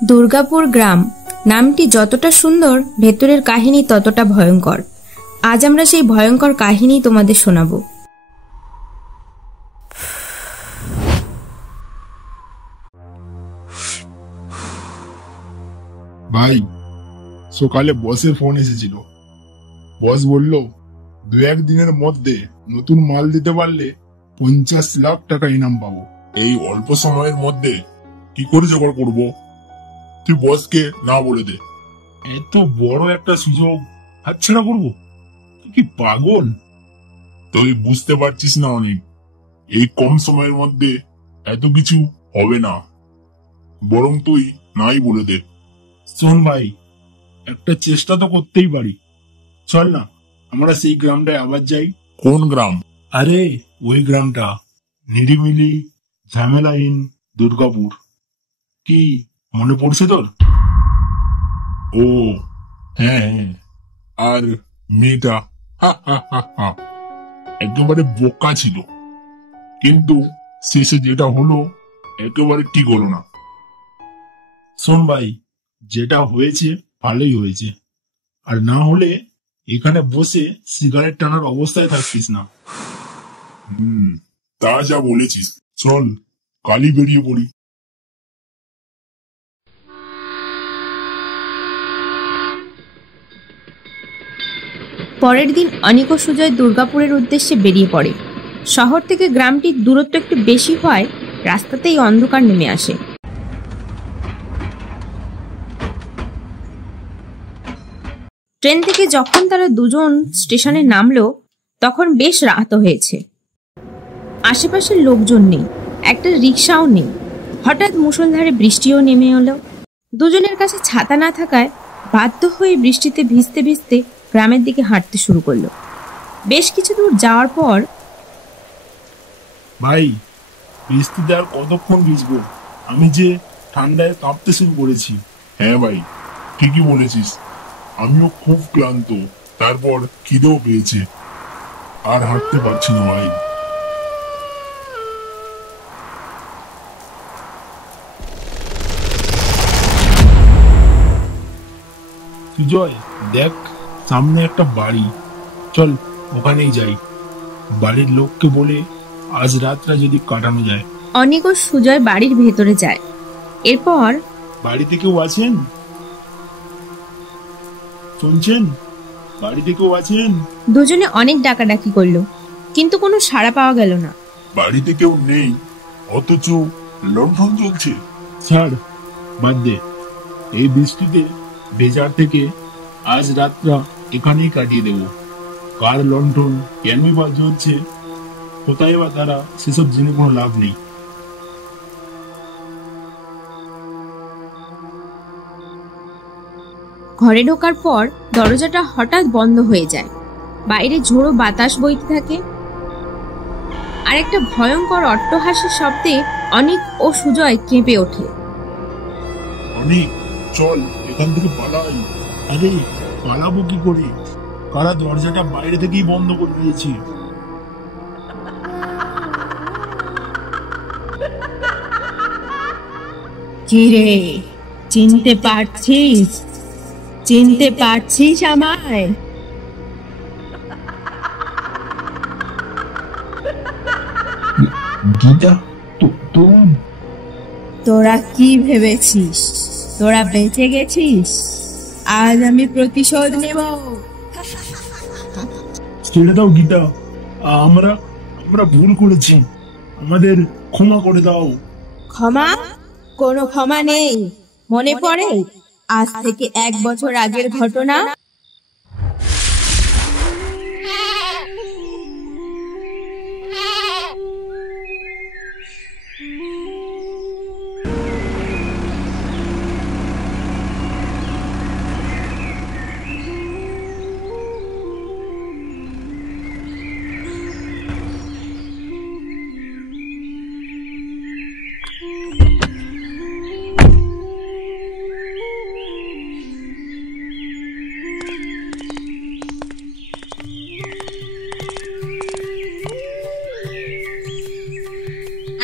দুর্গাপুর গ্রাম নামটি যতটা সুন্দর, ভেতরের কাহিনী ততটা ভয়ঙ্কর। আজ আমরা সেই ভয়ঙ্কর কাহিনী তোমাদের শোনাবো। ভাই, সকালে বসের ফোন এসেছিল। বস বলল 2-1 দিনের মধ্যে নতুন মাল দিতে পারলে 50 লাখ টাকা ইনাম পাবো। এই অল্প সময়ের মধ্যে কি করে জোগাড় করবো? তুই বসকে না বলে দে। এত বড় একটা সুযোগ হাতছাড়া করবো? তুই কি পাগল? তুই বুঝতে পারছিস না অনেক, এই কম সময়ের মধ্যে এত কিছু হবে না। বরং তুই নাই বলে দে। শোন ভাই, একটা চেষ্টা তো করতেই পারি। চল না, আমরা সেই গ্রামটায় আবার যাই। কোন গ্রাম? আরে ওই গ্রামটা, নিরিবিলি ঝামেলাহীন দুর্গাপুর। কি মনে পড়ছে তোর? ও হ্যাঁ হ্যাঁ, আর মেয়েটা একেবারে বোকা ছিল, কিন্তু শেষে যেটা হলো একেবারে ঠিক হলো না। শোন ভাই, যেটা হয়েছে ভালোই হয়েছে, আর না হলে এখানে বসে সিগারেট টানার অবস্থায় থাকছিস না। তা যা বলেছিস, চল কালই বেরিয়ে পড়ি। পরের দিন অনিক ও সুজয় দুর্গাপুরের উদ্দেশ্যে বেরিয়ে পড়ে। শহর থেকে গ্রামটির দূরত্ব একটু বেশি হওয়ায় রাস্তাতেই অন্ধকার নেমে আসে। ট্রেন থেকে যখন তারা দুজন স্টেশনে নামলো, তখন বেশ রাত হয়েছে। আশেপাশের লোকজন নেই, একটা রিক্সাও নেই। হঠাৎ মুষলধারে বৃষ্টিও নেমে এলো। দুজনের কাছে ছাতা না থাকায় বাধ্য হয়ে বৃষ্টিতে ভিজতে ভিজতে গ্রামের দিকে হাঁটতে শুরু করলো। বেশ কিছু দূর যাওয়ার পর, ভাই, বৃষ্টিতে আর কতক্ষণ ভিজবো? আমি যে ঠান্ডায় কাঁপতে শুরু করেছি। হ্যাঁ ভাই, ঠিকই বলেছিস। আমিও খুব ক্লান্ত, তারপর খিদেও পেয়েছে, আর হাঁটতে পারছি না ভাই। সুজয়, দেখ সামনে একটা বাড়ি, চল ওখানেই যাই। বাড়ির লোককে বলে আজ রাতটা যদি কাটানো যায়। অনিক ও সুজয় বাড়ির ভেতরে যায়। এরপর, বাড়িতে কেউ আছেন? শুনছেন? বাড়িতে কেউ আছেন? দুজনে অনেক ডাকাডাকি করলো, কিন্তু কোনো সাড়া পাওয়া গেল না। বাড়িতে কেউ নেই, অথচ লণ্ঠন জ্বলছে। ছাড়, বাদ দে। এই বৃষ্টিতে বেজার থেকে আজ রাতটা এখানেই কাটিয়ে দেব। কার লণ্ঠন কেনই বা জ্বলছে, কোথায় বা তারা, সেসব জেনে কোনো লাভ নেই। ঘরে ঢোকার পর দরজাটা হঠাৎ বন্ধ হয়ে যায়। বাইরে ঝোড়ো বাতাস বইতে থাকে, আর একটা ভয়ঙ্কর অট্টহাসির শব্দে অনিক ও সুজয় কেঁপে ওঠে। অনিক, চল এখান থেকে পালাই। আরে পালাবো কি করে? কারা দরজাটা বাইরে থেকেই বন্ধ করে দিয়েছে। কি রে, চিনতে পারছিস? চিনতে পারছিস আমায়? গীতা, তোরা কি ভেবেছিস তোরা বেঁচে গেছিস? আজ আমি প্রতিশোধ নেব। ছেড়ে দাও গীতা, আমরা ভুল করেছি, আমাদের ক্ষমা করে দাও। ক্ষমা? কোনো ক্ষমা নেই। মনে পড়ে আজ থেকে 1 বছর আগের ঘটনা?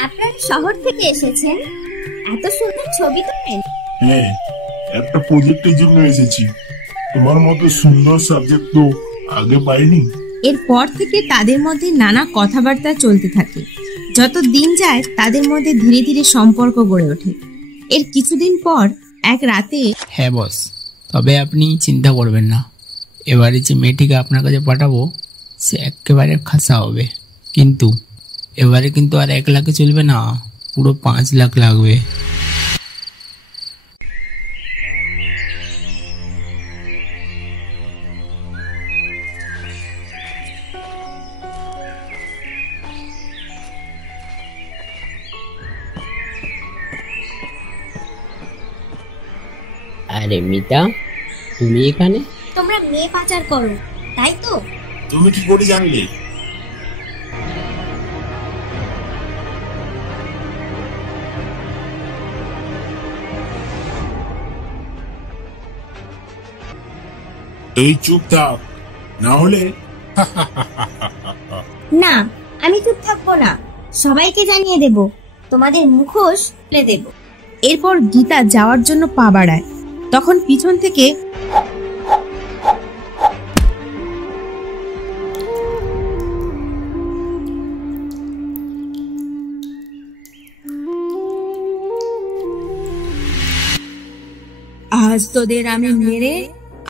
আপনারা শহর থেকে এসেছেন, এত সুন্দর ছবি তোলেন। হ্যাঁ, একটা প্রজেক্টের জন্য এসেছি। তোমার মতো সুন্দর সাবজেক্ট তো আগে পাইনি। এরপর থেকে তাদের মধ্যে নানা কথাবার্তা চলতে থাকে। যত দিন যায় তাদের মধ্যে ধীরে ধীরে সম্পর্ক গড়ে ওঠে। এর কিছুদিন পর এক রাতে হ্যাঁ বস, তবে আপনি চিন্তা করবেন না, এবারে যে মেয়েটিকে আপনার কাছে পাঠাবো সে একেবারে খাসা হবে। কিন্তু এবারে কিন্তু আর 1 লাখে চলবে না, পুরো 5 লাখ লাগবে। আরে মিতা, তুমি এখানে? তোমরা মেয়ে পাচার করো, তাই তো? তুমি কি করে জানলে? এই চুপ থাক, না হলে না, আমি চুপ থাকবো না, সবাইকে জানিয়ে দেব, তোমাদের মুখোশ খুলে দেব। এরপর গীতা যাওয়ার জন্য পা বাড়ায়। তখন পিছন থেকে আজ তোদের আমি মেরে